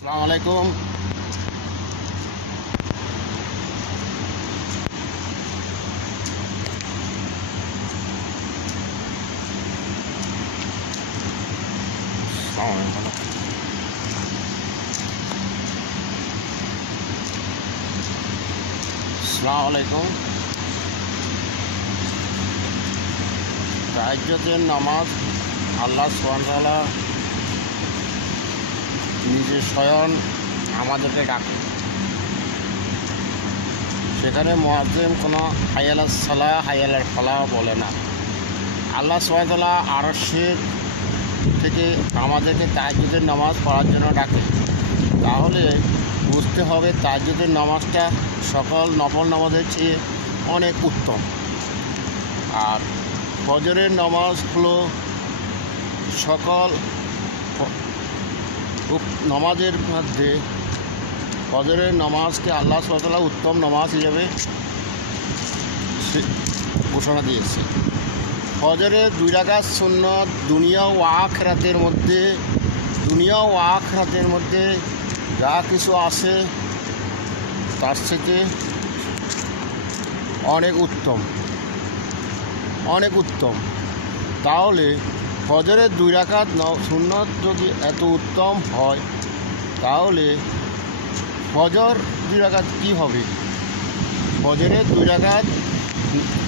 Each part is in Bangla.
আসসালামু আলাইকুম। আসসালামু আলাইকুম। তাহাজ্জুদের নামাজ আল্লাহ সুবহানাহু ওয়া তাআলা নিজে স্বয়ং আমাদেরকে ডাকে। সেখানে মুয়াজ্জিন কোনো হাইয়া আলাস সালাহ হাইয়া আলাল ফালাহ বলে না। আল্লাহ সুবহানাহু ওয়া তাআলা আরশের থেকে আমাদেরকে তাহাজ্জুদের নামাজ পড়ার জন্য ডাকে। তাহলে বুঝতে হবে তাহাজ্জুদের নামাজটা সকল নফল নামাজের চেয়ে অনেক উত্তম। আর ফজরের নামাজ হলো সকল নামাজের মধ্যে ফজরের নামাজকে আল্লাহ সুবহানাহু ওয়া তাআলা উত্তম নামাজ হিসেবে ঘোষণা দিয়েছে। ফজরের 2 রাকাত সুন্নত দুনিয়া ও আখিরাতের মধ্যে যা কিছু আছে তার থেকে অনেক উত্তম। তাহলে ফজরের 2 রাকাত সুন্নত যদি এত উত্তম হয়, তাহলে ফজর 2 রাকাত কী হবে? ফজরের 2 রাকাত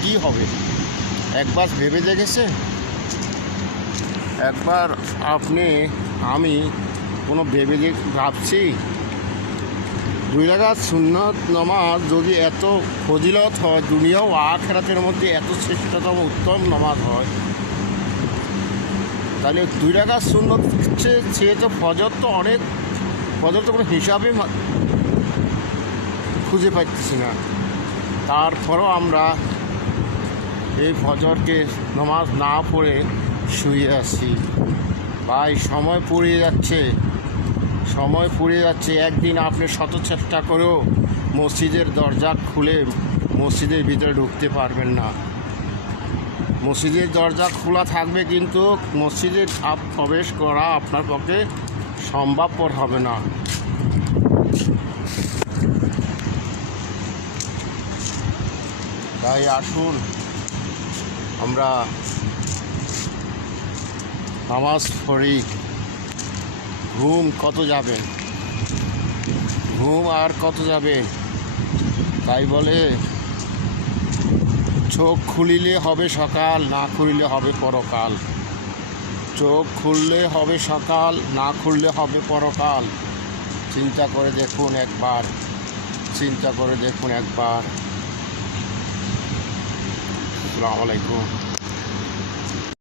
কী হবে একবার ভেবে দেখেছে? একবার আমি কোনো ভাবছি 2 রাকাত সুন্নত নামাজ যদি এত ফজিলত হয়, দুনিয়া ও আখিরাতের মধ্যে এত শ্রেষ্ঠতম উত্তম নামাজ হয়, তাহলে 2 রাকাত সুন্নত সে তো ফজর তো কোনো হিসাবে খুঁজে পাচ্ছি না। তারপরও আমরা এই ফজরকে নামাজ না পড়ে শুয়ে আছি। ভাই, সময় ফুরিয়ে যাচ্ছে। একদিন আপনি শত চেষ্টা করেও মসজিদের দরজা খুলে মসজিদের ভিতরে ঢুকতে পারবেন না। মসজিদের দরজা খোলা থাকবে, কিন্তু মসজিদে প্রবেশ করা আপনার পক্ষে সম্ভবপর হবে না। তাই আসুন আমরা নামাজ পড়ি। ঘুম আর কত যাবে? তাই বলে চোখ খুলিলে হবে সকাল, না খুলিলে হবে পরকাল। চোখ খুললে হবে সকাল, না খুললে হবে পরকাল। চিন্তা করে দেখুন একবার। আসসালামু আলাইকুম।